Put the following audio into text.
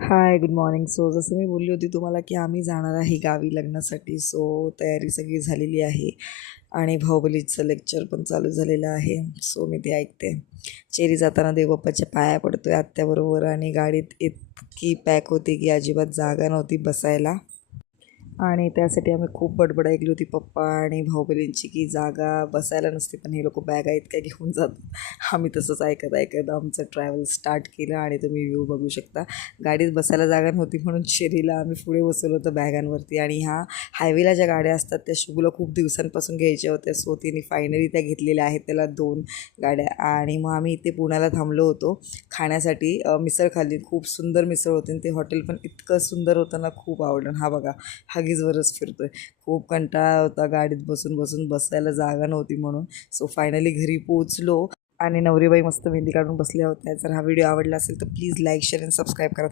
हाय, good morning. So जसं मी बोलली होती तुम्हाला की आम्ही जाणार आहे गावी लग्नासाठी. सो तयारी सगळी झालेली आहे आणि भाऊबलीचं लेक्चर पण चालू झालेलं आहे. सो मी ते ऐकते. चेरी जाताना देवबाप्पाच्या पाया पडतोय आत्याबरोबर आणि गाडीत इतकी पॅक होती की अजिबात जागा नव्हती बसायला. आणि त्यासाठी आम्ही खूप बडबड ऐकली होती पप्पा आणि भाऊबलींची की जागा बसायला नसते, पण हे लोक बॅगा इतक्या घेऊन जातात. आम्ही तसंच ऐकत ऐकत आमचं ट्रॅव्हल स्टार्ट केलं आणि तुम्ही व्ह्यू बघू शकता. गाडीत बसायला जागा नव्हती म्हणून शेरीला आम्ही पुढे बसवलं होतं बॅगांवरती. आणि ह्या हायवेला ज्या गाड्या असतात त्या शुभूला खूप दिवसांपासून घ्यायच्या होत्या. सो तिने फायनली त्या घेतलेल्या आहेत, त्याला 2 गाड्या. आणि मग आम्ही इथे पुण्याला थांबलो होतो खाण्यासाठी. मिसळ खाल्ली, खूप सुंदर मिसळ होती आणि ते हॉटेल पण इतकं सुंदर होतं ना, खूप आवडलं. हा बघा, हगीजवरच फिरतोय. खूप कंटाळा होता गाडीत बसून बसून, बसायला जागा नव्हती म्हणून. सो फायनली घरी पोहोचलो आणि नवरीबाई मस्त मेहंदी काढून बसल्या होत्या. जर हा व्हिडिओ आवडला असेल तर प्लीज लाईक, शेअर आणि सबस्क्राईब करा.